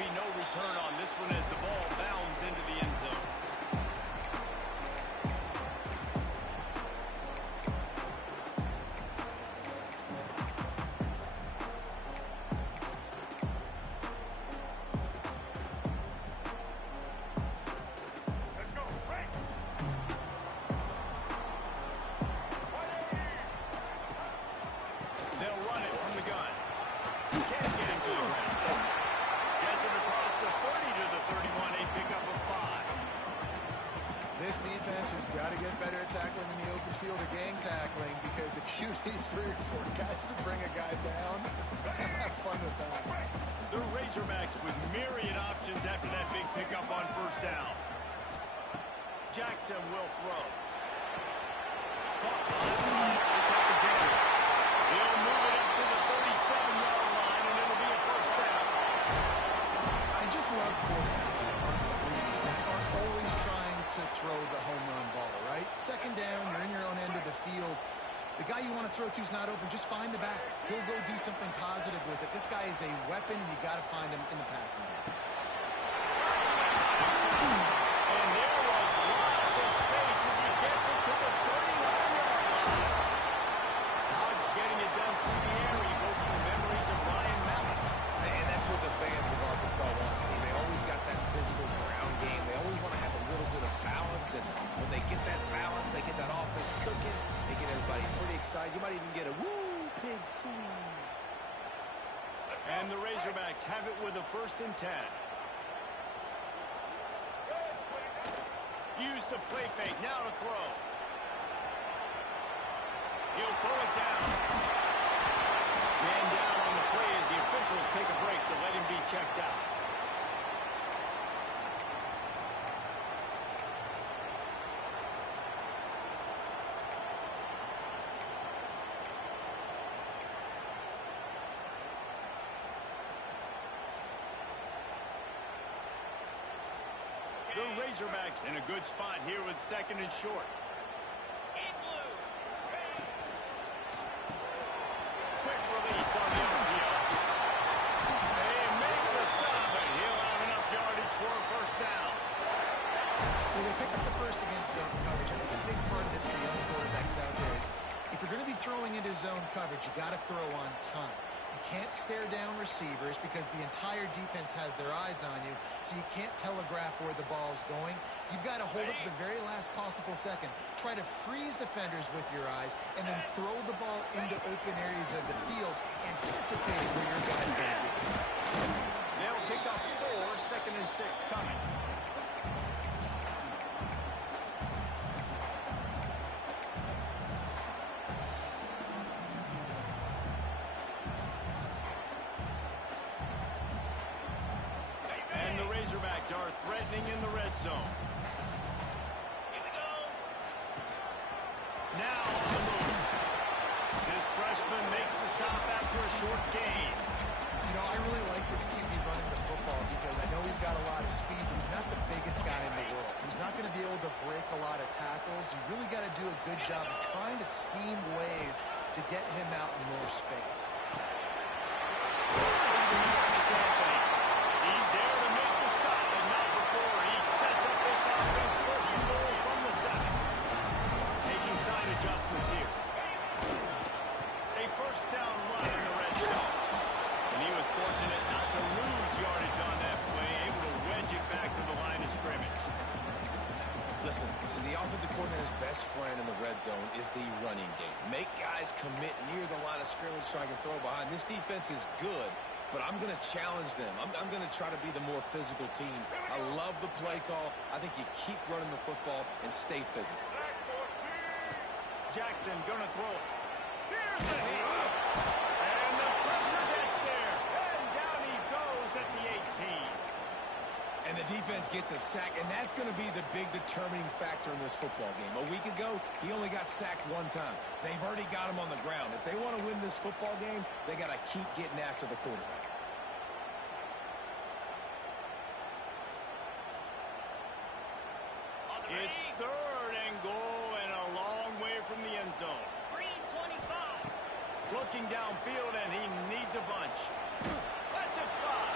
be no return on this one as the ball bounds into the end zone. This defense has got to get better at tackling in the open field or gang tackling, because if you need 3 or 4 guys to bring a guy down, have fun with that. The Razorbacks with myriad options after that big pickup on first down. Jackson will throw. It's Alexander. He'll move it up to the 37-yard line, and it'll be a first down. I just love quarterbacks that aren't always trying to throw the home run ball, right? Second down, you're in your own end of the field. The guy you want to throw to is not open. Just find the back. He'll go do something positive with it. This guy is a weapon, and you got to find him in the passing game. And there was lots of space as he gets it to the 39-yard line. Hodge getting it done through the air, evoking memories of Ryan Mallett. And that's what the fans of Arkansas want to see. They always got that physical ground game. They always want to have a little bit of balance, and when they get that balance, they get that offense cooking, they get everybody pretty excited. You might even get a woo, pig swing. And the Razorbacks have it with a 1st and 10. Use the play fake, now to throw. He'll pull it down. Man down on the play as the officials take a break to let him be checked out. The Razorbacks in a good spot here with 2nd and short. Quick release on the RPO. They make the stop, and he'll have enough yardage for a first down. Well, they picked up the first against zone coverage. I think a big part of this for young quarterbacks out there is if you're going to be throwing into zone coverage, you got to throw on time. You can't stare down receivers because the entire defense has their eyes on you, so you can't telegraph where the ball's going. You've got to hold it to the very last possible second. Try to freeze defenders with your eyes, and then throw the ball into open areas of the field, anticipating where your guy's going to be. They'll pick up 4, 2nd and 6 coming. Razorbacks are threatening in the red zone. Here we go. Now on the move. This freshman makes the stop after a short gain. You know, I really like this QB running the football because I know he's got a lot of speed, but he's not the biggest guy in the world. So he's not going to be able to break a lot of tackles. You really got to do a good job of trying to scheme ways to get him out in more space. He's there to make the stop, and not before he sets up this offense. 1st and goal from the 7. Making side adjustments here. A first down run in the red zone. And he was fortunate not to lose yardage on that play, able to wedge it back to the line of scrimmage. Listen, the offensive coordinator's best friend in the red zone is the running game. Make guys commit near the line of scrimmage so I can throw behind. This defense is good, but I'm going to challenge them. I'm going to try to be the more physical team. I love the play call. I think you keep running the football and stay physical. Jackson going to throw it. Here's the hit. And the pressure gets there. And down he goes at the 18. And the defense gets a sack, and that's going to be the big determining factor in this football game. A week ago, he only got sacked 1 time. They've already got him on the ground. If they want to win this football game, they got to keep getting after the quarterback. It's 3rd and goal and a long way from the end zone. 325. Looking downfield, and he needs a bunch. Let's it fly.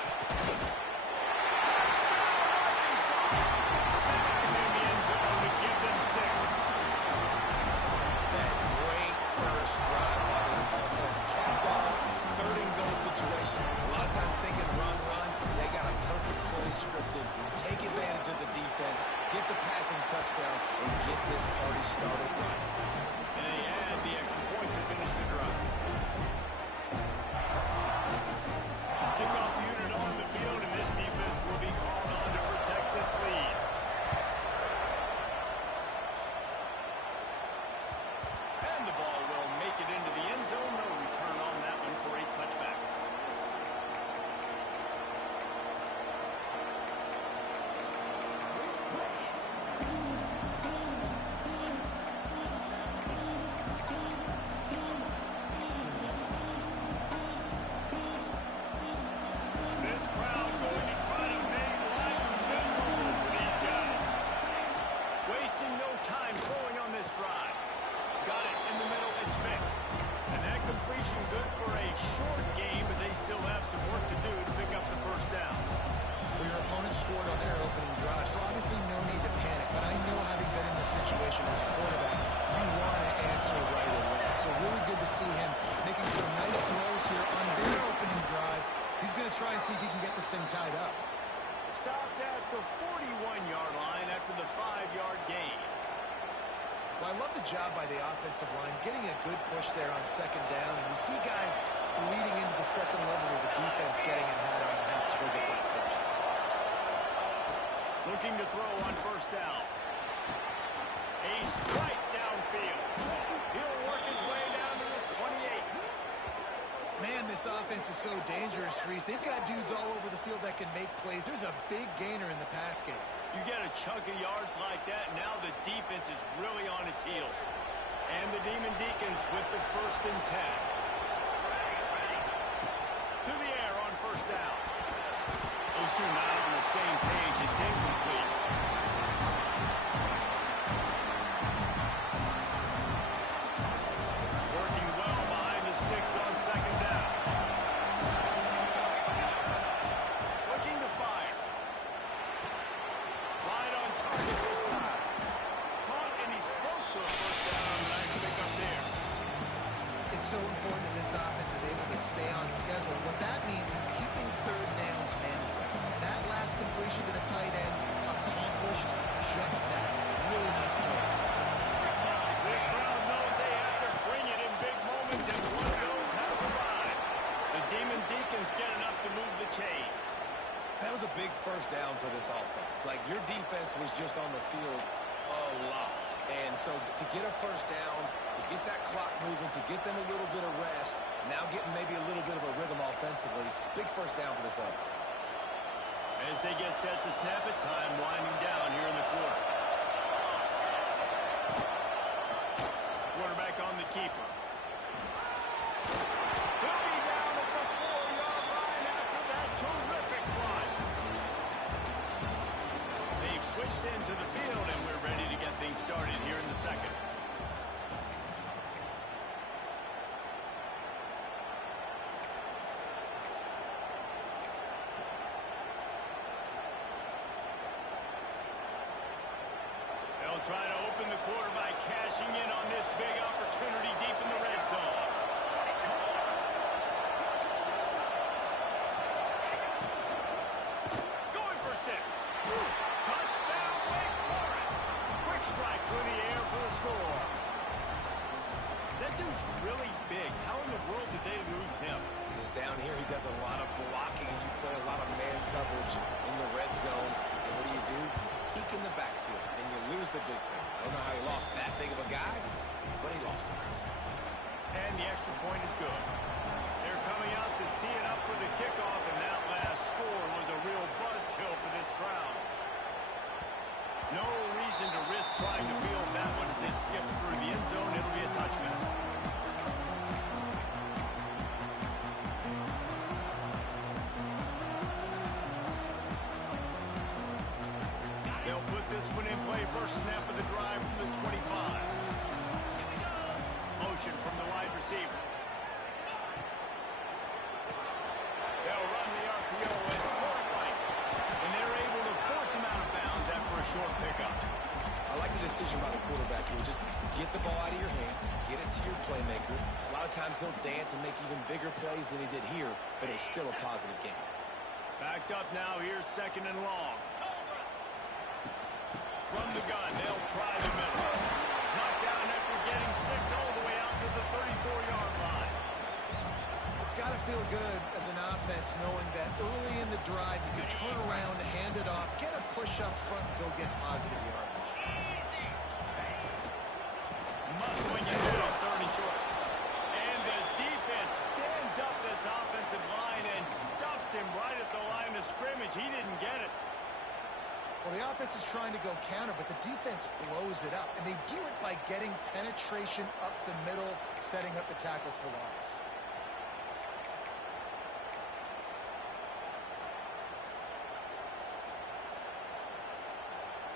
to see him making some nice throws here on their opening drive. He's going to try and see if he can get this thing tied up. Stopped at the 41-yard line after the 5-yard gain. Well, I love the job by the offensive line, getting a good push there on second down. And you see guys leading into the second level of the defense getting it had on the half to go get that first. Looking to throw on first down. A strike downfield. He'll work his way down to the 28. Man, this offense is so dangerous, Reese. They've got dudes all over the field that can make plays. There's a big gainer in the pass game. You get a chunk of yards like that, now the defense is really on its heels. And the Demon Deacons with the 1st and 10. To the air on first down. Those two not on the same page. It's incomplete. Working well behind the sticks on second down. Looking to fire. Right on target this time. Caught, and he's close to a first down on the nice pickup there. It's so important that this offense is able to stay on schedule. What that means is keeping third downs manageable. That last completion to the tight end accomplished just that. Really nice play. This crowd knows they have to bring it in big moments, and one of those has arrived. The Demon Deacons get enough to move the chains. That was a big first down for this offense. Like, your defense was just on the field a lot. And so to get a first down, to get that clock moving, to get them a little bit of rest, now getting maybe a little bit of a rhythm offensively, big first down for this offense. As they get set to snap it, time winding down here in the quarter. Quarterback on the keeper. He'll be down at the 4-yard line after that terrific run. They've switched into the field, and we're ready to get things started here in the second. They'll try to open the quarter by cashing in on this big opportunity deep in the red zone. Going for 6. Touchdown, Wake Forest. Quick strike through the air for the score. That dude's really big. How in the world did they lose him? Because down here he does a lot of blocking, and you play a lot of man coverage in the red zone. And what do? Peek in the backfield, and you lose the big thing. I don't know how he lost that big of a guy, but he lost him. And the extra point is good. They're coming out to tee it up for the kickoff, and that last score was a real buzzkill for this crowd. No reason to risk trying to field that one as it skips through the end zone. It'll be a touchback. They'll put this one in play. First snap of the drive from the 25. Motion from the wide receiver. They'll run the RPO at point right. And they're able to force him out of bounds after a short pickup. I like the decision by the quarterback here. Just get the ball out of your hands, get it to your playmaker. A lot of times he'll dance and make even bigger plays than he did here, but it was still a positive game. Backed up now. Here's 2nd and long. From the gun, they'll try the middle. Knocked down after getting 6 all the way out to the 34-yard line. It's got to feel good as an offense knowing that early in the drive you can turn around, hand it off, get a push up front, and go get positive yardage. Muscling you in on 3rd and short. And the defense stands up this offensive line and stuffs him right at the line of scrimmage. He didn't get it. Well, the offense is trying to go counter, but the defense blows it up. And they do it by getting penetration up the middle, setting up the tackle for loss.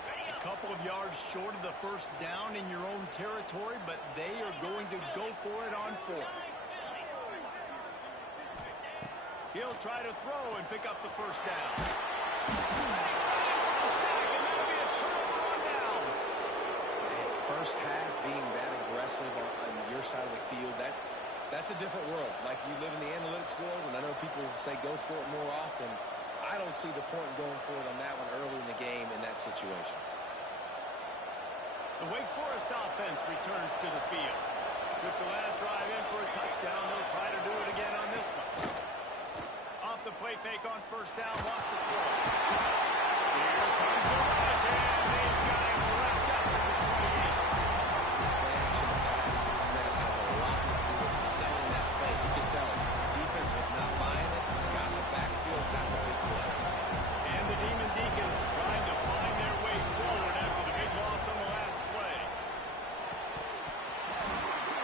A couple of yards short of the first down in your own territory, but they are going to go for it on 4th. He'll try to throw and pick up the first down. first half, being that aggressive on your side of the field, that's a different world. Like, you live in the analytics world, and I know people say go for it more often. I don't see the point in going for it on that one early in the game in that situation. The Wake Forest offense returns to the field. Took the last drive in for a touchdown. They'll try to do it again on this one. Off the play fake on first down, lost the throw. Here comes the rush, and they've got him wrapped up at the 28. Play action pass success has a lot to do with selling that fake. You can tell defense was not buying it. Got the backfield, got the big play. And the Demon Deacons trying to find their way forward after the big loss on the last play.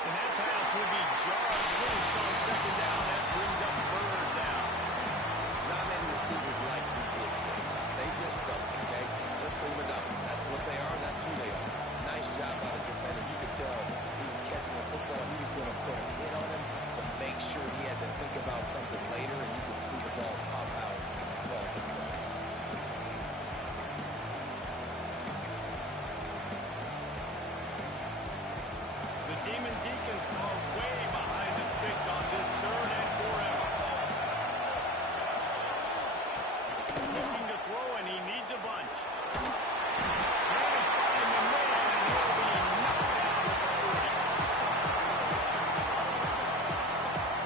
And that pass will be jarred loose on second down. That brings up third down. Not many receivers like to get hit. They just don't, okay? They're prima donnas. That's what they are. That's who they are. Nice job by the defender. You could tell he was catching the football. He was going to put a hit on him to make sure he had to think about something later, and you could see the ball pop out and fall to the ground. The Demon Deacons are way behind the sticks on this third and forever. Looking to throw, and he needs a bunch. Can't find the man, and he'll be knocked down at the 40.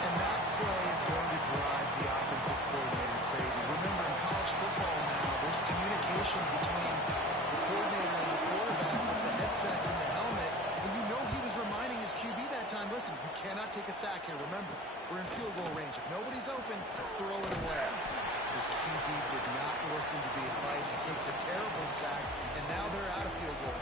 And that play is going to drive the offensive coordinator crazy. Remember, in college football now, there's communication between the coordinator and the quarterback with the headsets and the helmet. And you know he was reminding his QB that time, listen, you cannot take a sack here. Remember, we're in field goal range. If nobody's open, throw it away. His QB did not listen to the advice. He takes a terrible sack, and now they're out of field goal.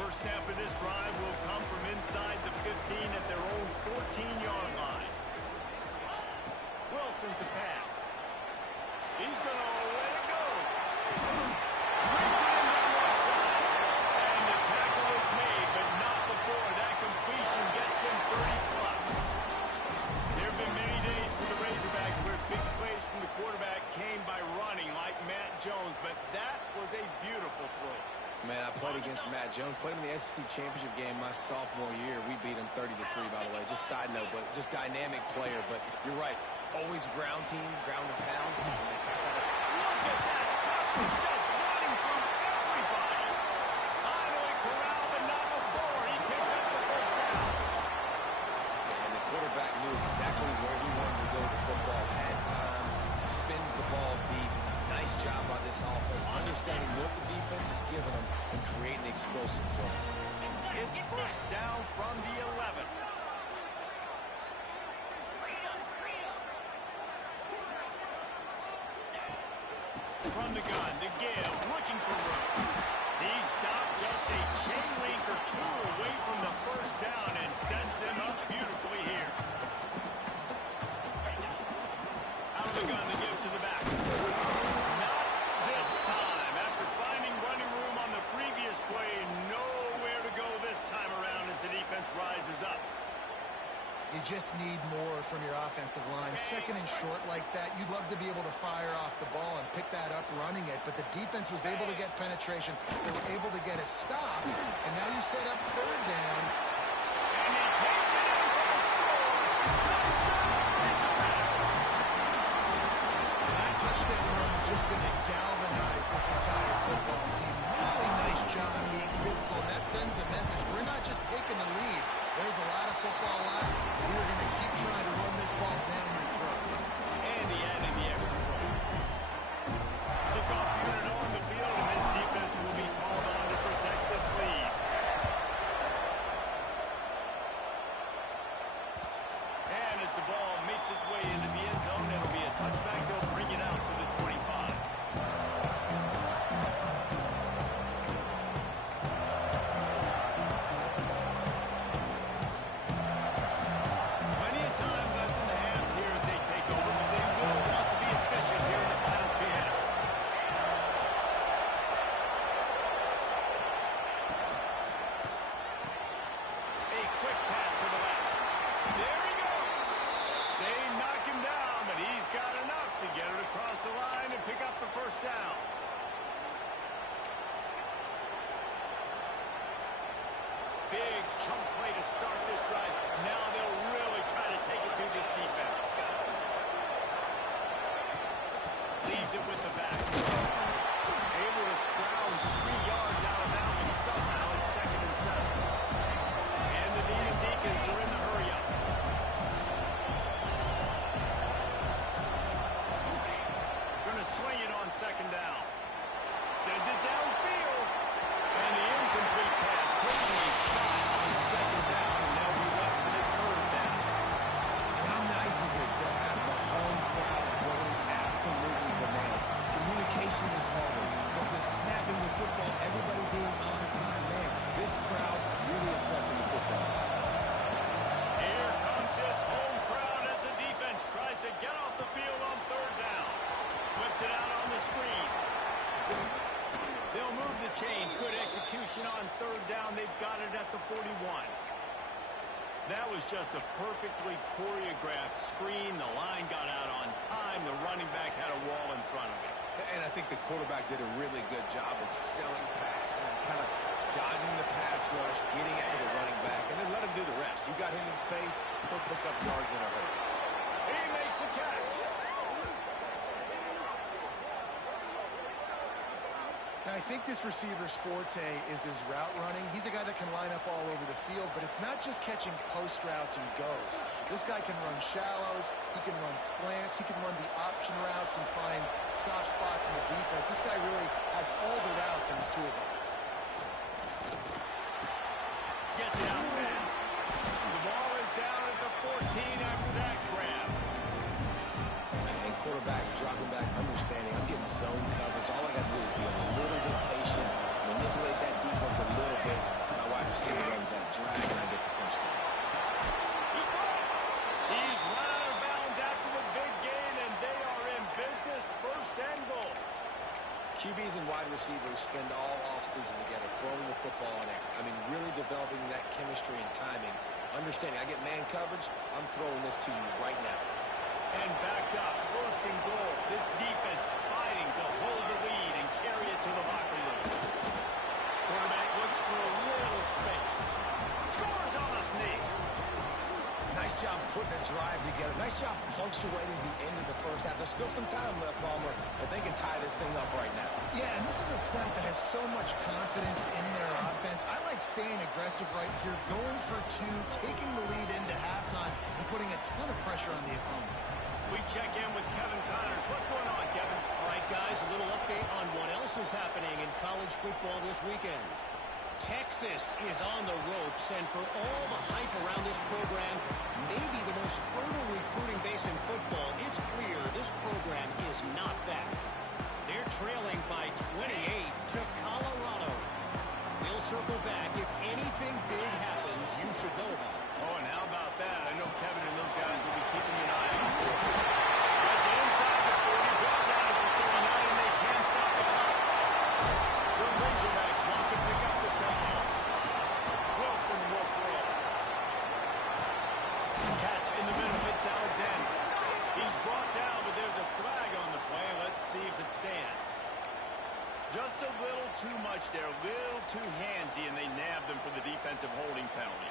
First snap of this drive will come from inside the 15 at their own 14-yard line. Wilson to pass. He's going to let it go. Brings it in down one side. And the tackle is made, but not before that completion gets them 30-plus. There have been many days for the Razorbacks where big plays from the quarterback came by running like Matt Jones, but that was a beautiful throw. Man, I played against Matt Jones. Played in the SEC championship game my sophomore year. We beat him 30-3, by the way. Just side note, but just dynamic player. But you're right. Always ground team, ground and pound. Look at that toughness, just running through everybody. Finally corralled, but not before. He picks up the first down. And the quarterback knew exactly where he wanted to go with the football. Had time, spins the ball deep. Nice job by this offense, understanding what the defense is giving them and creating the explosive play. It's first down from the 11. From the gun, the give, looking for room. He stopped just a chain link or two away from the first down and sets them up beautifully here. Out of the gun, the give to the back. Not this time. After finding running room on the previous play, nowhere to go this time around as the defense rises up. You just need more from your offensive line. Second and short like that, you'd love to be able to fire off the ball and pick that up running it, but the defense was able to get penetration. They were able to get a stop, and now you set up third down. And he takes it in for the score. Touchdown, Razorbacks. That touchdown run is just going to galvanize this entire football team. Really nice job being physical, and that sends a message. We're not just taking the lead. There's a lot of football left. We're going to keep trying to run this ball down your throat. And he added the extra point. Kickoff unit on the field, and this defense will be called on to protect this lead. And as the ball makes its way into the end zone, it'll be a touchback. They'll bring it out to the 25. Plenty of time left in the half here as they take over the line and pick up the first down. Big chunk play to start this drive. Now they'll really try to take it through this defense. Leaves it with the back. Able to scrounge 3 yards out of bounds somehow. It's 2nd and 7. And the Demon Deacons are in the hurry-up. Going to swing it on 2nd down. Sends it downfield. And the incomplete pass. Totally shot on 2nd down. And they'll be left with a 3rd down. And how nice is it to have the home crowd going absolutely bananas? Communication is harder, but the snapping the football, everybody being on time, man, this crowd really affecting the football. Here comes this home crowd as the defense tries to get off the field on 3rd down. Flips it out on the screen. They'll move the chains. Good execution on 3rd down. They've got it at the 41. That was just a perfectly choreographed screen. The line got out on time. The running back had a wall in front of it. And I think the quarterback did a really good job of selling pass and then kind of dodging the pass rush, getting it to the running back, and then let him do the rest. You got him in space, he'll pick up yards in a hurry. He makes the catch. Now, I think this receiver's forte is his route running. He's a guy that can line up all over the field, but it's not just catching post routes and goes. This guy can run shallows, he can run slants, he can run the option routes and find soft spots in the defense. This guy really has all the routes in his toolbox. Gets it out fast. The ball is down at the 14 after that grab. And quarterback dropping back, understanding I'm getting zone coverage. All I got to do is be a little bit patient, manipulate that defense a little bit. My wide receiver runs that drag, and I get the first down. He caught it. He's run out of bounds after the big gain, and they are in business. 1st and goal. QBs and wide receivers spend all offseason together throwing the football in air. I mean, really developing that chemistry and timing. Understanding, I get man coverage, I'm throwing this to you right now. And backed up, 1st and goal. This defense fighting to hold the lead and carry it to the locker room. Quarterback looks for a little space. Scores on a sneak. Nice job putting a drive together. Nice job punctuating the end of the first half. There's still some time left, Palmer, but they can tie this thing up right now. Yeah, and this is a snap that has so much confidence in their offense. I like staying aggressive right here, going for 2, taking the lead into halftime, and putting a ton of pressure on the opponent. We check in with Kevin Connors. What's going on, Kevin? All right, guys, a little update on what else is happening in college football this weekend. Texas is on the ropes, and for all the hype around this program, maybe the most fertile recruiting base in football, it's clear this program is not back. They're trailing by 28 to Colorado. We'll circle back. If anything big happens, you should know about it. Oh, and how about that? I know Kevin and those guys will be keeping an eye on it. Gets it inside the 40, brought down at the 39, and they can't stop the clock. The Razorbacks want to pick up the touchdown. Wilson will throw. Catch in the middle. It's Alexander. He's brought down, but there's a flag on the play. Let's see if it stands. Just a little too much there, a little too handsy, and they nabbed him for the defensive holding penalty.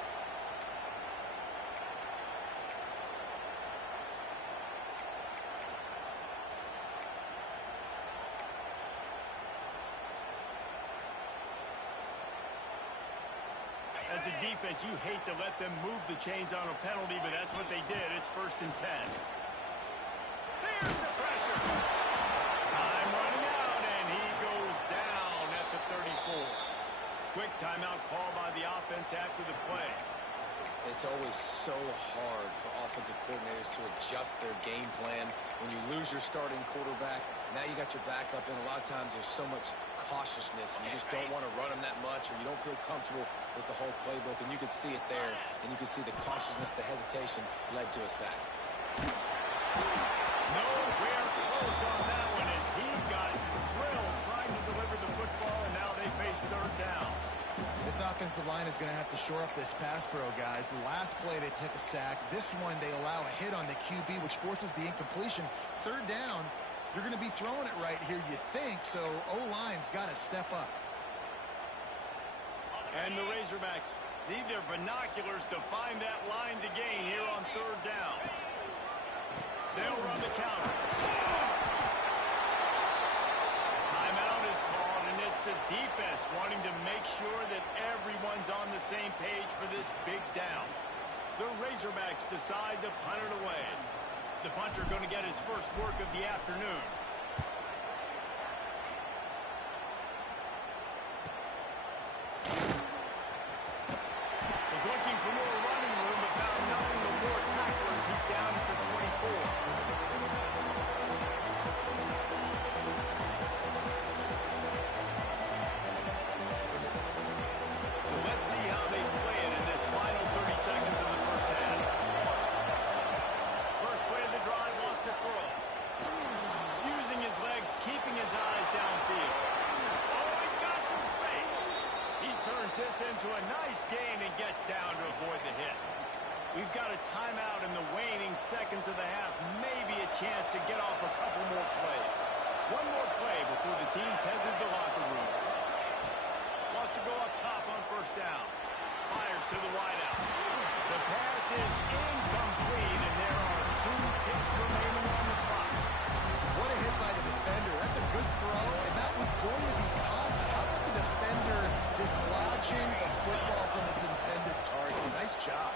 As a defense, you hate to let them move the chains on a penalty, but that's what they did. It's 1st and 10. There's the pressure. Time running out, and he goes down at the 34. Quick timeout call by the offense after the play. It's always so hard for offensive coordinators to adjust their game plan. When you lose your starting quarterback, now you got your backup in. A lot of times there's so much cautiousness, and you just don't want to run them that much, or you don't feel comfortable with the whole playbook, and you can see it there, and you can see the cautiousness, the hesitation led to a sack. Nowhere close on that one as he got drilled trying to deliver the football, and now they face 3rd down. This offensive line is going to have to shore up this pass pro, guys. The last play, they took a sack. This one, they allow a hit on the QB, which forces the incompletion. 3rd down, You're going to be throwing it right here, you think, so O-line's got to step up. And the Razorbacks need their binoculars to find that line to gain here on third down. They'll run the counter. Timeout is called, and it's the defense wanting to make sure that everyone's on the same page for this big down. The Razorbacks decide to punt it away. The punter going to get his first work of the afternoon. Was looking for more running room, but found nothing with more tacklers. He's down for 24. So let's see how they play it in this final 30 seconds of the first half. First play of the drive, wants to throw. Using his legs, keeping his eyes downfield. Oh, he's got some space. He turns this into a nice gain and gets down to avoid the hit. We've got a timeout in the waning seconds of the half. Maybe a chance to get off a couple more plays. One more play before the teams head to the locker rooms. Wants to go up top on first down. Fires to the wideout. The pass is incomplete, and there are 2 ticks remaining on the clock. What a hit by the defender. That's a good throw, and that was going to be caught. But how about the defender dislodging the football from its intended target? Nice job.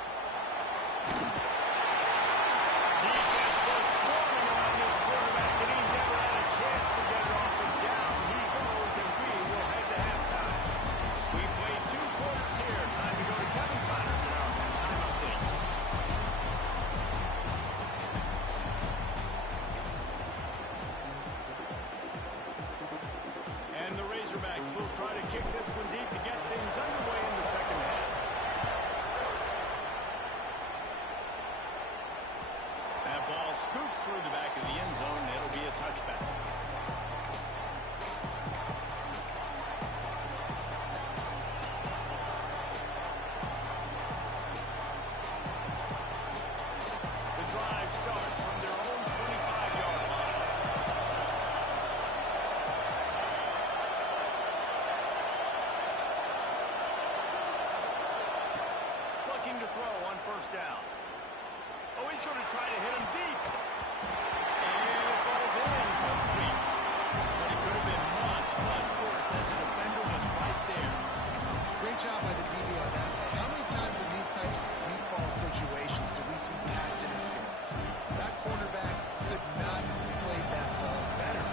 Defense was swarming around this quarterback, and he never had a chance to get it off him. Down he goes, and we will head to halftime. We played 2 quarters here. Time to go to Kevin Connors in our halftime update. And the Razorbacks will try to kick this one deep to get things underway in the second half. That ball scoots through the back of the end zone. It'll be a touchback. The drive starts from their own 25-yard line. Looking to throw on first down. Oh, he's going to try to hit him deep. And it falls incomplete. But it could have been much, much worse as the defender was right there. Great job by the DB on that play. How many times in these types of deep ball situations do we see pass interference? That cornerback could not have played that ball better.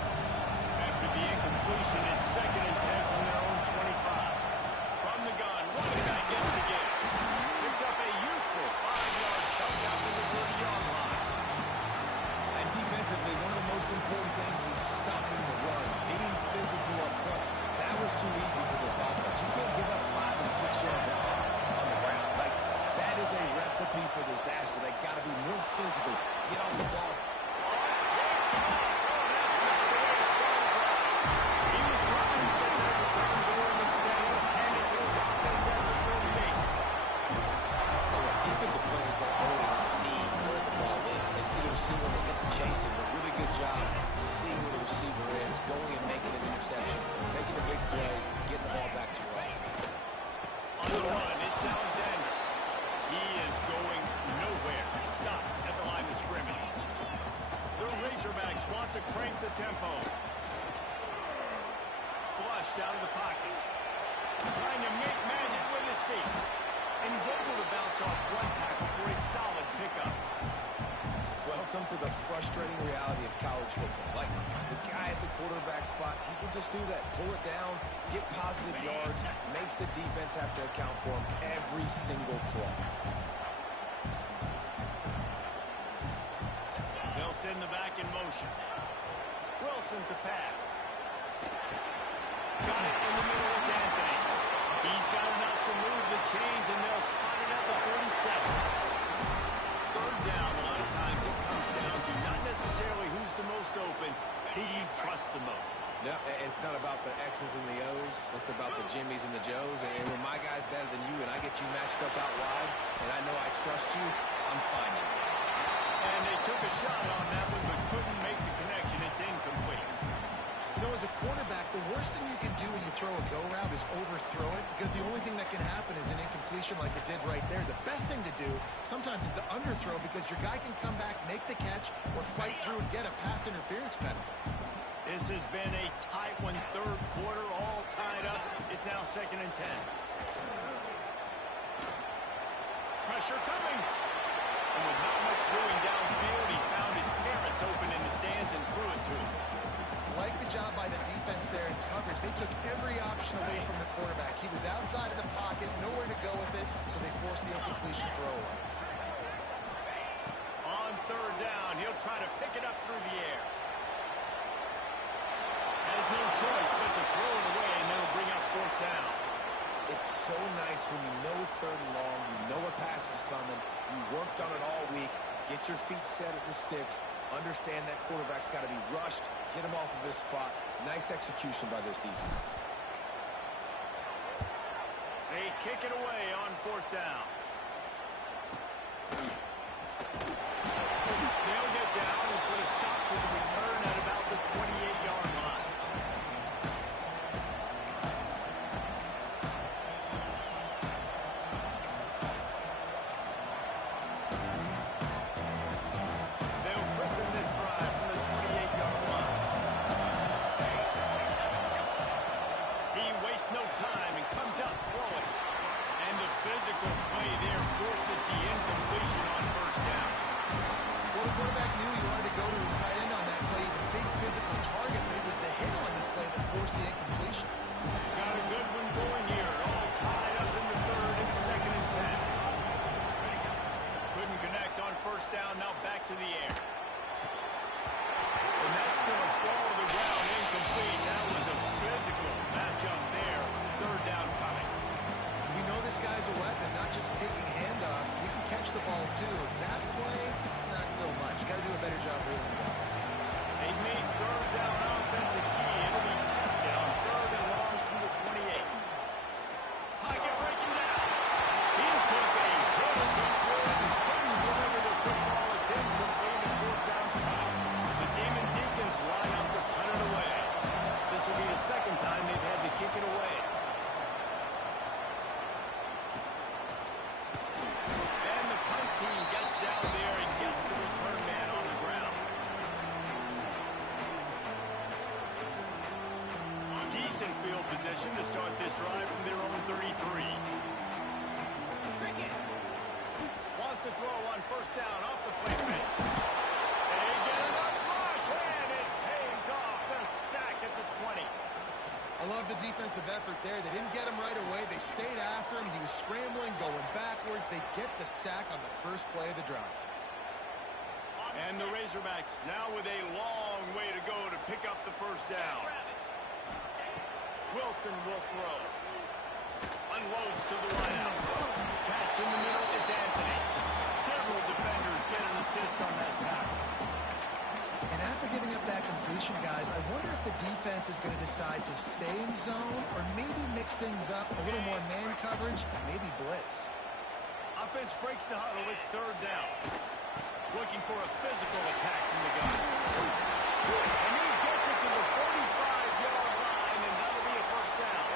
After the incompletion, it's 2nd and 10 from their own 25. From the gun, running back gets the game. Picks up a useful 5-yard chunk out to the 30-yard line. And defensively, one of the most important things is stopping the run, being physical up front. That was too easy for this offense. You can't give up 5 and 6 yards on the ground. Like, that is a recipe for disaster. They got to be more physical. Get off the ball. He was trying to get that return going instead of hand it to his offense after 38. Defensive players don't always see where the ball is. They see the receiver, they get to chasing. But really good job seeing where the receiver is, going and making an interception, making a big play, getting the ball back to your offense. On the run, it's Alexander. He is going nowhere. Stop at the line of scrimmage. The Razorbacks want to crank the tempo. Flushed out of the pocket. Trying to make magic with his feet. And he's able to bounce off one tackle for a solid pickup. Welcome to the frustrating reality of college football. Like, the guy at the quarterback spot, he can just do that. Pull it down, get positive yards, makes the defense have to account for him every single play. They'll send the back in motion. Wilson to pass. Got it in the middle. It's Anthony. He's got enough to move the chains, and they'll spot it at the 47. Third down, a lot of times it comes down to not necessarily who's the most open, who do you trust the most. No, it's not about the X's and the O's. It's about the Jimmys and the Joes. And when my guy's better than you and I get you matched up out wide, and I know I trust you, I'm finding you. And they took a shot on that one, but couldn't make the connection. It's incomplete. as a quarterback, the worst thing you can do when you throw a go route is overthrow it, because the only thing that can happen is an incompletion like it did right there. The best thing to do sometimes is to underthrow, because your guy can come back, make the catch, or fight through and get a pass interference penalty. This has been a tight one. Third quarter, all tied up. It's now 2nd and 10. Pressure coming. And with not much doing downfield, he found his parents open in the stands and threw it to him. Like the job by the defense there in coverage. They took every option away from the quarterback. He was outside of the pocket, nowhere to go with it, so they forced the incompletion throw away. On 3rd down, he'll try to pick it up through the air. Has no choice but to throw it away, and that'll bring up 4th down. It's so nice when you know it's 3rd and long, you know a pass is coming, you worked on it all week, get your feet set at the sticks, understand that quarterback's got to be rushed, get him off of his spot. Nice execution by this defense. They kick it away on 4th down. They'll get down and put a stop to the return at about the 28-yard line. They'll christen this drive from the 28-yard line. He wastes no time and comes out throwing. And the physical play there forces the incompletion on 1st down. Well, the quarterback knew he wanted to go to his tight end on that play. He's a big physical target, but it was the hit on the play that forced the incompletion. Got a good one going here. All tied up in the 3rd and 2nd and 10. Couldn't connect on 1st down. Now back to the air. And that's going to fall to the ground incomplete. That was a physical matchup there. 3rd down coming. We know this guy's a weapon, not just taking handoffs, but he can catch the ball too. That play, not so much. Got to do a better job reading the ball. They made 3rd down offense a key. It'll be tested on 3rd and long from the 28. Pocket breaking down. He took a hit as he threw it and couldn't deliver the football. It's incomplete and 4th down's coming. The Demon Deacons line up to punt it away. This will be the 2nd time they've had to kick it away. And the punt team gets down there and gets the return man on the ground. Decent field position to start this drive from their own 33. Wants to throw on 1st down off the play fake. They get enough rush, and it pays off. The sack at the 20. I love the defensive effort there. They didn't get him right away. They stayed after him. He was scrambling, going backwards. They get the sack on the first play of the drive. And the Razorbacks now with a long way to go to pick up the 1st down. Wilson will throw. Unloads to the wideout. Catch in the middle, it's Anthony. Several defenders get an assist on that tackle. And after giving up that completion, guys, I wonder if the defense is going to decide to stay in zone or maybe mix things up, a little more man coverage, maybe blitz. Offense breaks the huddle, it's 3rd down. Looking for a physical attack from the gun. And he gets it to the 45-yard line, and that'll be a 1st down.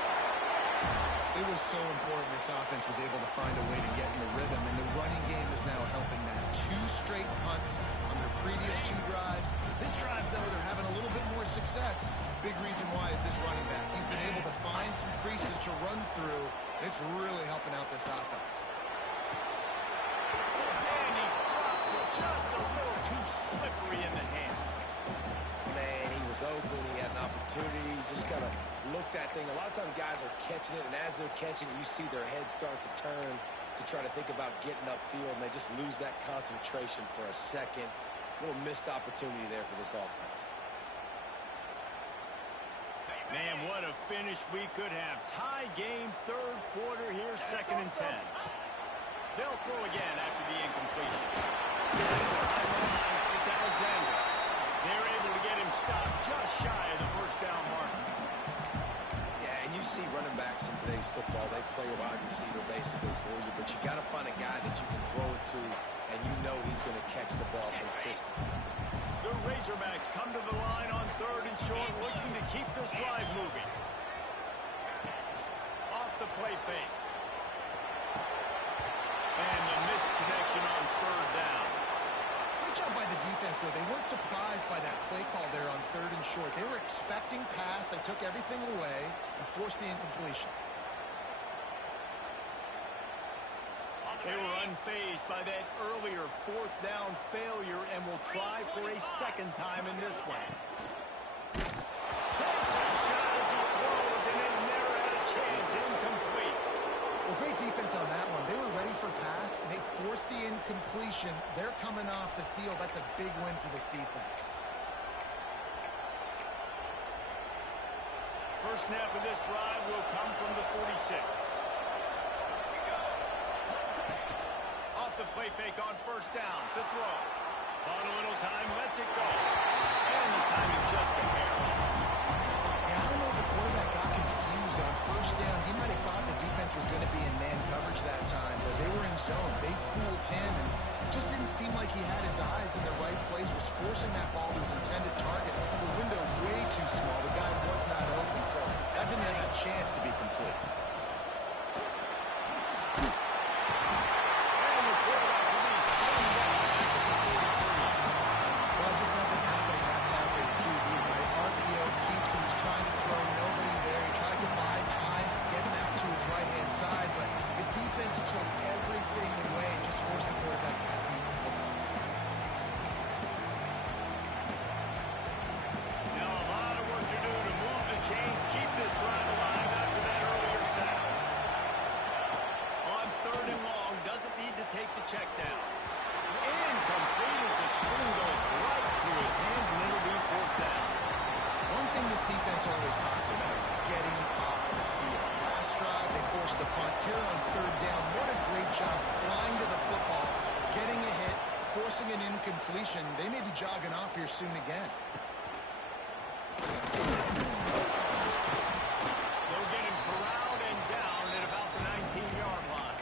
It was so important this offense was able to find a way to get in the rhythm, and the running game is now helping that. 2 straight punts on their previous 2 drives. This drive, though, they're having a little bit more success. Big reason why is this running back. He's been able to find some creases to run through, and it's really helping out this offense. And he drops it just a little too slippery in the hand. Man, he was open. He had an opportunity. Just got to look that thing. A lot of times guys are catching it, and as they're catching it, you see their head start to turn to try to think about getting upfield, and they just lose that concentration for a second. A little missed opportunity there for this offense. Man, what a finish we could have. Tie game, 3rd quarter here, 2nd and 10. They'll throw again after the incompletion. Behind the line, it's Alexander. They're able to get him stopped just shy of the 1st down marker. Yeah, and you see running backs in today's football, they play a wide receiver basically for you, but you got to find a guy that you can throw it to, and you know he's going to catch the ball consistently. The Razorbacks come to the line on 3rd and short, looking to keep this fake. And the missed connection on third down. Great job by the defense, though. They weren't surprised by that play call there on 3rd and short. They were expecting pass. They took everything away and forced the incompletion. They were unfazed by that earlier 4th down failure and will try for a second time in this one. Takes a shot as he throws, and they never had a chance. Incomplete. Well, great defense on that one. They were ready for pass, and they forced the incompletion. They're coming off the field. That's a big win for this defense. First snap of this drive will come from the 46. Off the play fake on 1st down to throw. On a little time, lets it go. And the timing just a hair off. Yeah, I don't know if the quarterback got confused on 1st down. He might have thought the defense was going to be in man coverage that time, but they were in zone. They fooled him, and just didn't seem like he had his eyes in the right place, was forcing that ball to his intended target. The window way too small. The guy was not open, so that didn't have a chance to be complete. And the quarterback will be slammed down at the 43. Well, just nothing happening that time for the QB, right? RPO keeps him. He's trying to throw, nobody there. He tries to buy time, getting out to his right-hand side, but the defense took everything away and just forced the quarterback to have to eat the football. Now a lot of work to do to move the chains, keep this drive alive after that earlier sack. On 3rd and long, doesn't need to take the check down. Incomplete as the screen goes right through his hands, and it'll be 4th down. One thing this defense always talks about is getting off the field. Last drive, they forced the punt. Here on 3rd down, what a great job flying to the football, getting a hit, forcing an incompletion. They may be jogging off here soon again. They'll get him corralled and down at about the 19-yard line.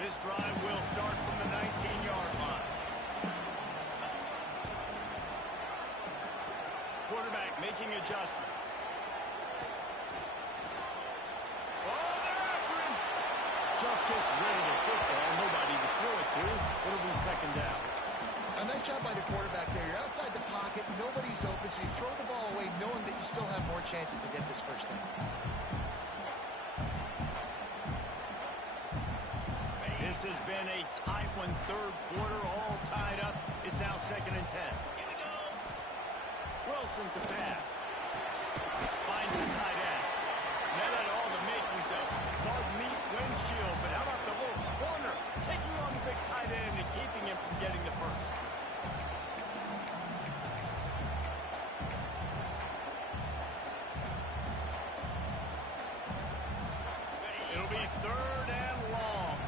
This drive will start from the 19-yard line. Quarterback making adjustments. Oh, they're after him. Just gets rid of the football. Nobody to throw it to. It'll be 2nd down. A nice job by the quarterback there. You're outside the pocket. Nobody's open, so you throw the ball away knowing that you still have more chances to get this 1st down. This has been a tight one. 3rd quarter, all tied up. It's now 2nd and 10. Wilson to pass. Finds a tight end. That had all the makings of Bud Meat windshield, but how about the little corner taking on the big tight end and keeping him from getting the first? It'll be 3rd and long.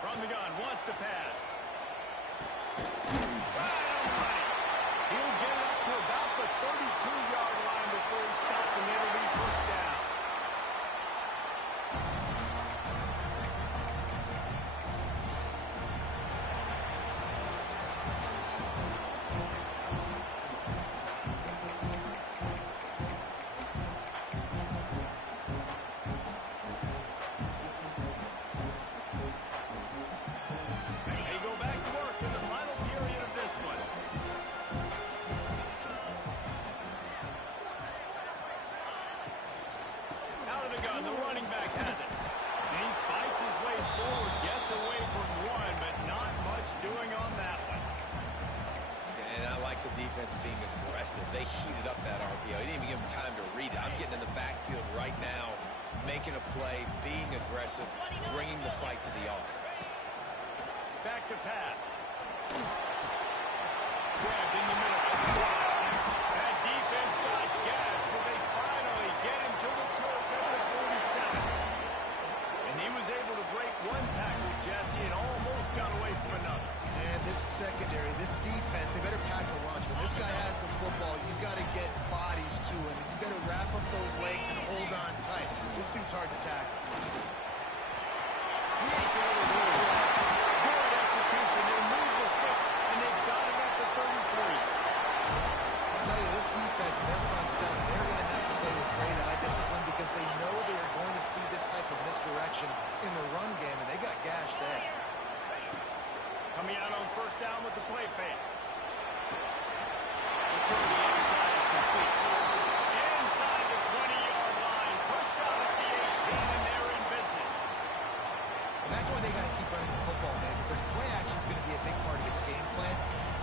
From the gun, wants to pass. Right on the money. He'll get it up to about the 32-yard line before he stopped, and it'll be 1st down. They go back to work in the final period of this one. Out of the gun, the running back has it. And he fights his way forward, gets away from one, but not much doing on that one. And I like the defense being aggressive. They heated up that RPO. He didn't even give him time to read it. I'm getting in the backfield right now, making a play, being aggressive, bringing the fight to the offense. Back to pass. Grabbed in the middle. That defense got gas, but they finally get him to the turf at the 47. And he was able to break one tackle, Jesse, and almost got away from another. And this secondary, this defense, they better pack a lunch. When this guy has the football, you've got to get bodies to him. You've got to wrap up those legs and hold on tight. This dude's hard to tackle. Creates a little room. Good execution. That's why they got to keep running the football, man, because play action is going to be a big part of this game plan.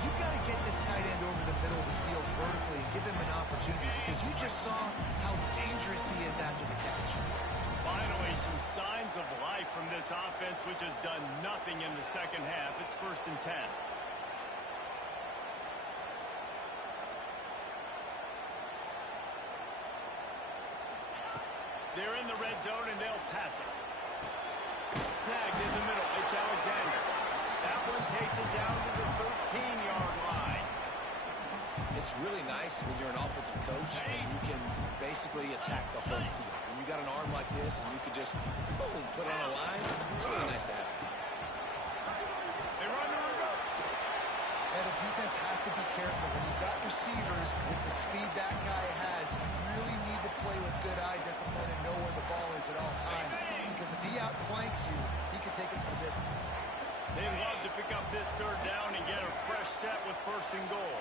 You've got to get this tight end over the middle of the field vertically and give him an opportunity, because you just saw how dangerous he is after the catch. Finally, some signs of life from this offense, which has done nothing in the second half. It's 1st and 10. They're in the red zone, and they'll pass it. Snagged in the middle. It's Alexander. That one takes it down to the 13-yard line. It's really nice when you're an offensive coach and you can basically attack the whole field. When you got an arm like this and you can just, boom, put it on a line, it's really nice to have. They run the reverse. And the defense has to be careful. When you've got receivers with the speed that guy has, you really need to play with good eye discipline and know where the ball is at all times. Because if he outflanks you, he can take it to the distance. They love to pick up this 3rd down and get a fresh set with 1st and goal.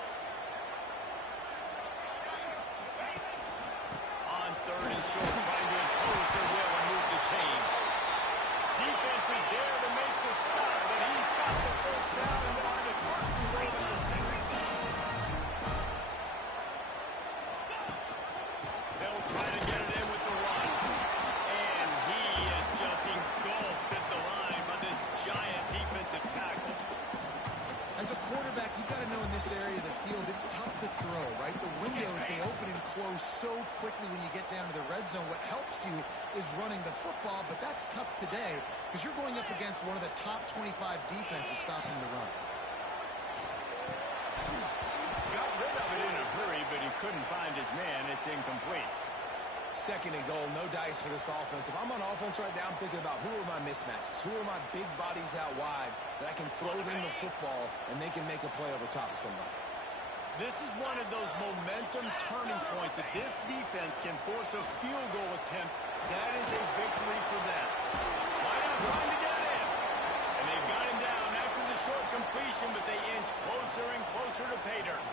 On 3rd and short, trying to impose their will and move the chains. Defense is there to make the stop, but he's got the 1st down and they'll have it 1st and goal at the 6. They'll try to get it in with the run. And he is just engulfed at the line by this giant defensive tackle. As a quarterback, you've got to know in this area of the field, it's tough to throw, right? The windows, they open and close so quickly when you get down to the red zone. What helps you is running the football, but that's tough today because you're going up against one of the top 25 defenses stopping the run. Got rid of it in a hurry, but he couldn't find his man. It's incomplete. 2nd and goal, no dice for this offense. If I'm on offense right now, I'm thinking about who are my mismatches? Who are my big bodies out wide that I can throw them the football and they can make a play over top of somebody? This is one of those momentum turning points. If this defense can force a field goal attempt, that is a victory for them. Why not trying to get it in? And they've got him down after the short completion, but they inch closer and closer to pay dirt.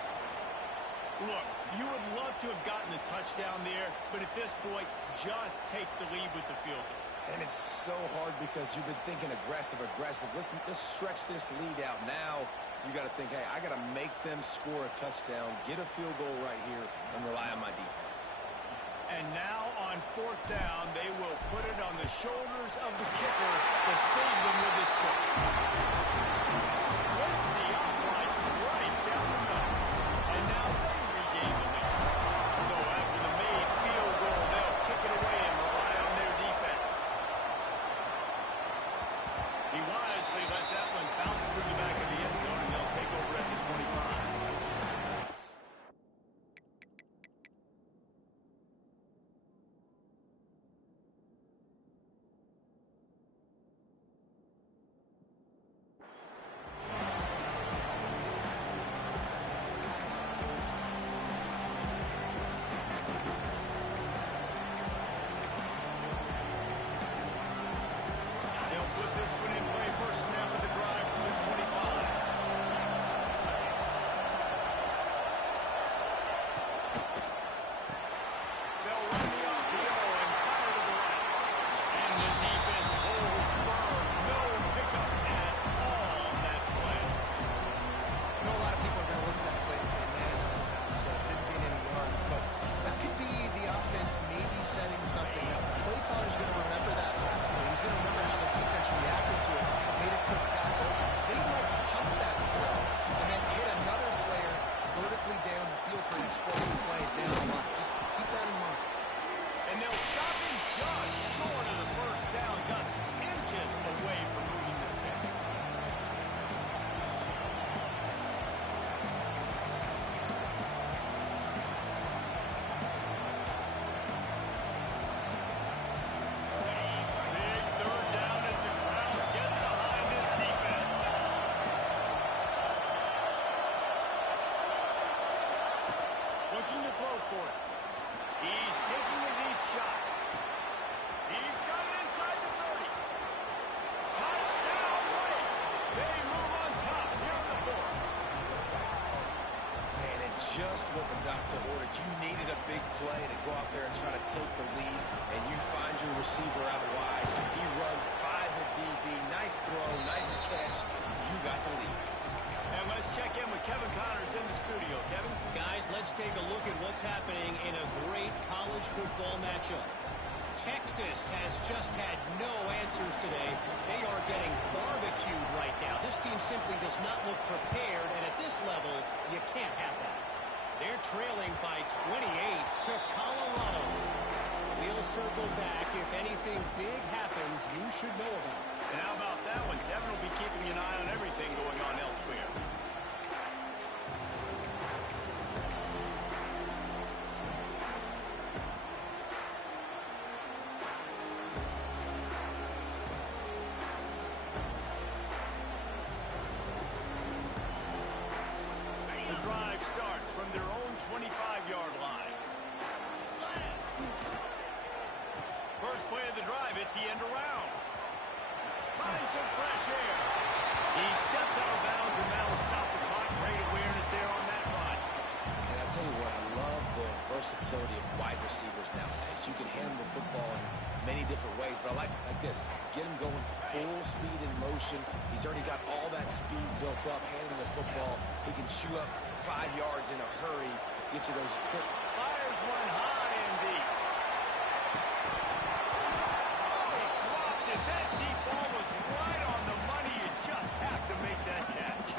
Look, you would love to have gotten the touchdown there, but at this point, just take the lead with the field goal. And it's so hard because you've been thinking aggressive. Let's stretch this lead out now. You got to think, hey, I got to make them score a touchdown, get a field goal right here, and rely on my defense. And now on 4th down, they will put it on the shoulders of the kicker to save them with his foot. Splits the uprights right down the middle. And now they regain the lead. So after the made field goal, they'll kick it away and rely on their defense. He wisely lets that one bounce through the back of the end zone, and they'll take over at the 25. just what the doctor ordered. You needed a big play to go out there and try to take the lead, and you find your receiver out wide. He runs by the DB. Nice Nice throw, nice catch. You got the lead. And let's check in with Kevin Connors in the studio. Kevin? Guys, let's take a look at what's happening in a great college football matchup. Texas has just had no answers today. They are getting barbecued right now. This team simply does not look prepared, and at this level, you can't have that. They're trailing by 28 to Colorado. We'll circle back. If anything big happens, you should know about it. And how about that one? Kevin will be keeping an eye on everything going on elsewhere. The drive starts from their own 25-yard line. First play of the drive, it's the end around. Find some fresh air. He stepped out of bounds, and that will stop the clock. Great awareness there on that run. And I tell you what, I love the versatility of wide receivers nowadays. You can handle the football in many different ways, but I like this. Get him going full speed in motion. He's already got all that speed built up, handling the football. He can chew up 5 yards in a hurry, get you those quick. Fires one high and deep. Oh, he dropped it. That deep ball was right on the money. You just have to make that catch.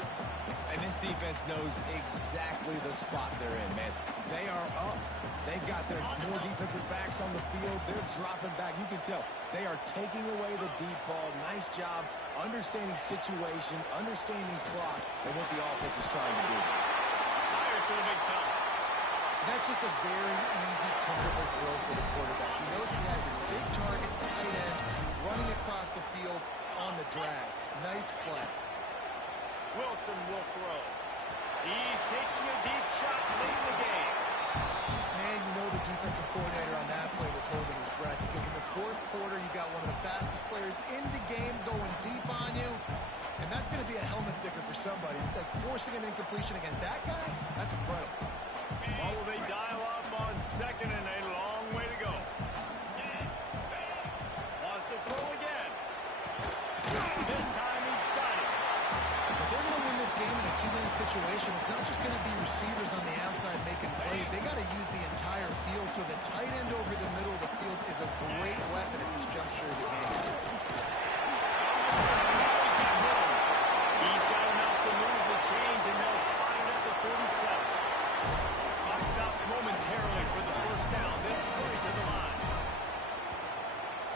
And this defense knows exactly the spot they're in, man. They are up. They've got their more defensive backs on the field. They're dropping back. You can tell they are taking away the deep ball. Nice job understanding situation, understanding clock, and what the offense is trying to do. Fires to the big fella. That's just a very easy, comfortable throw for the quarterback. He knows he has his big target, the tight end, running across the field on the drag. Nice play. Wilson will throw. He's taking a deep shot late in the game. Man, you know the defensive coordinator on that play was holding his breath because in the fourth quarter, you got one of the fastest players in the game going deep on you, and that's going to be a helmet sticker for somebody. Like forcing an incompletion against that guy, that's incredible. What will they dial up on second and a long way to go? Wants to throw again. This time he's got it. If they're going to win this game in a 2-minute situation, it's not just going to be receivers on the outside making plays. They got to use the entire field, so the tight end over the middle of the field is a great weapon at this juncture of the game. He's got enough to move the chains, and they'll spot it at the 47. Clock stops momentarily for the first down. They'll hurry to the line.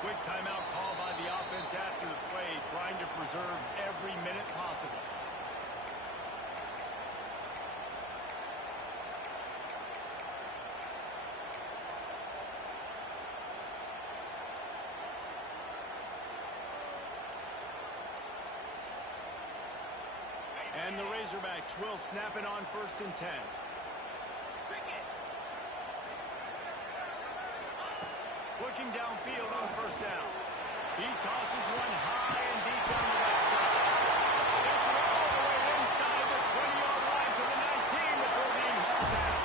Quick timeout call by the offense after the play, trying to preserve every minute possible. And the Razorbacks will snap it on 1st and 10. Looking downfield on 1st down. He tosses one high and deep down the right side. Gets it all the way inside the 20-yard line to the 19 before being hauled down.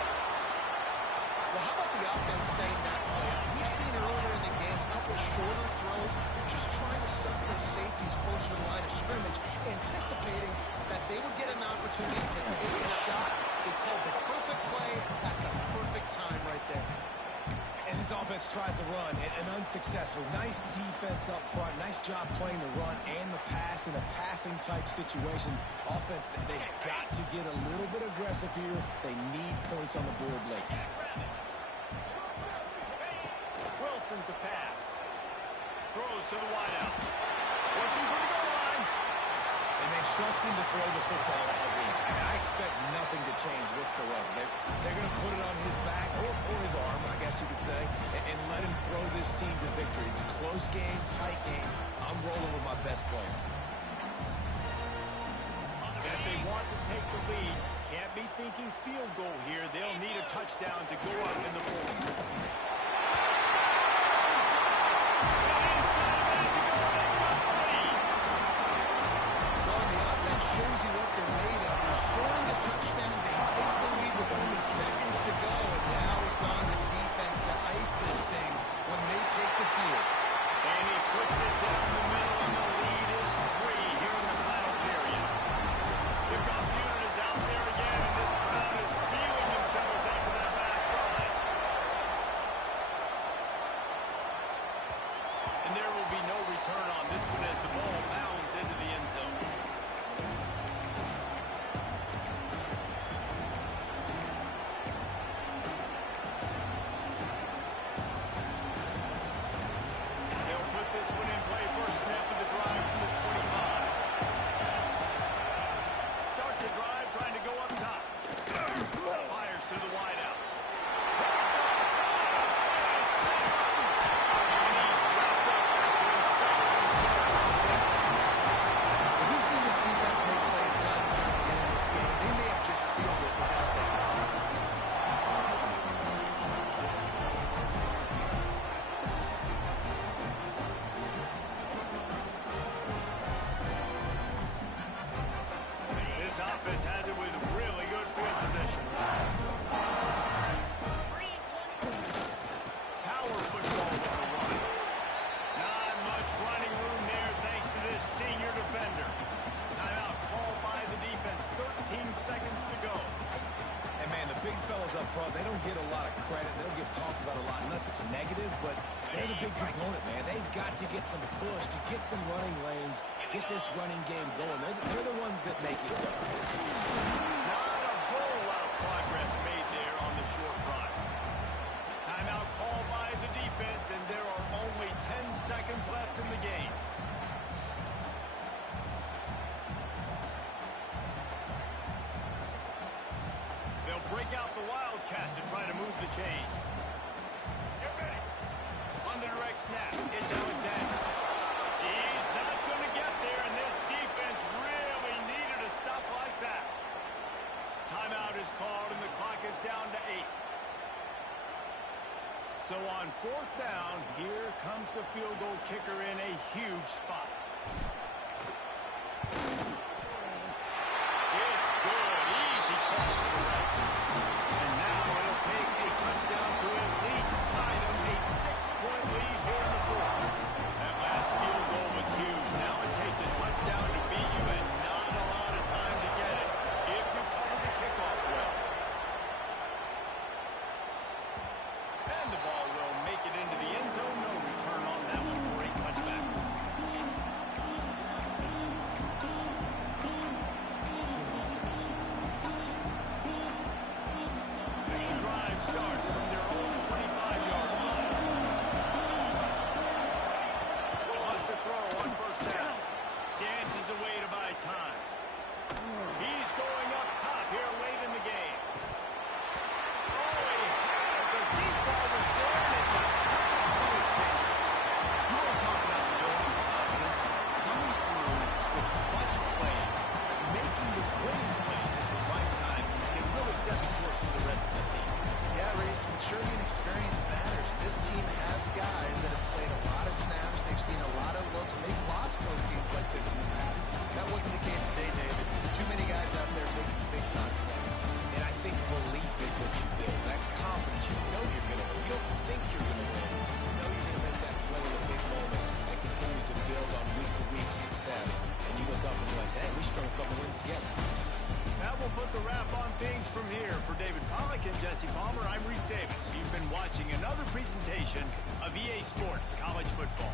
Well, how about the offense setting that play up? We've seen earlier in the game a couple shorter throws. They're just trying to suck those safeties closer to the line of scrimmage, anticipating that they would get an opportunity to take a shot. They called the perfect play at the perfect time right there. And this offense tries to run and unsuccessfully. Nice defense up front. Nice job playing the run and the pass in a passing type situation. Offense, they've got to get a little bit aggressive here. They need points on the board late. Wilson to pass. Throws to the wideout. Looking for the goal line. And they've trusted him to throw the football all game. And I expect nothing to change whatsoever. They're going to put it on his back or his arm, I guess you could say, and let him throw this team to victory. It's a close game, tight game. I'm rolling with my best player. If they want to take the lead, can't be thinking field goal here. They'll need a touchdown to go up in the fourth. Shows you what they're made of. They're scoring a touchdown. They take the lead with only seconds to go, and now it's on the defense to ice this thing when they take the field. And he puts it down the middle, and the lead is 3. there will be no return on this one as the ball bounds into the end zone. They'll put this one in play. First snap of the drive from the 25. Starts the drive trying to go up top. Fires to the wideout. We've seen this defense make plays time and time again in this game. They may have just sealed it without taking it. This offense has it with really good field position. Power football with the run. Not much running room there thanks to this senior defender. Timeout called by the defense. 13 seconds to go. And, man, the big fellas up front, they don't get a lot of credit. They don't get talked about a lot unless it's negative, but they're the big component, man. They've got to get some push, to get some running lanes, get this running game going. They're the ones that make it go. Not a whole lot of progress made there on the short run. Timeout called by the defense, and there are only 10 seconds left in the game. They'll break out the Wildcat to try to move the chain. On the direct snap, it's Alexander. He's not going to get there, and this defense really needed a stop like that. Timeout is called, and the clock is down to 8. So on fourth down, here comes the field goal kicker in a huge spot. It's good. Easy call for the right. And now it'll take a touchdown to at least tie them a 6-point lead here in the fourth. That last field goal was huge. Now it takes a touchdown to beat you and not a lot of time to get it if you cover the kickoff well. And the ball will make it into the end zone. No return on that one for a touchback. The drive starts from their own 25-yard line. Wants to throw on first down. Dances away to buy time. He's going up top here late in the game. Oh, he had it. The deep ball was there, and it just tripped into his fingers. You want to talk about the building's confidence? Coming through with clutch plays, making the winning plays at the right time, can really set the course for the rest of the season. Yeah, Reese, maturity and experience matters. This team has guys that have played a lot of snaps. They've seen a lot of looks. They've lost close games like this in the past. That wasn't the case today, David. Too many guys out there making big-time plays. And I think belief is what you build. That confidence, you know you're going to win. You don't think you're going to win. You know you're going to make that play in a big moment and continue to build on week-to-week success. And you look up and you're like, hey, we strung a couple wins together. That will put the wrap on things from here. For David Pollack and Jesse Palmer, I'm Reese Davis. You've been watching another presentation of EA Sports College Football.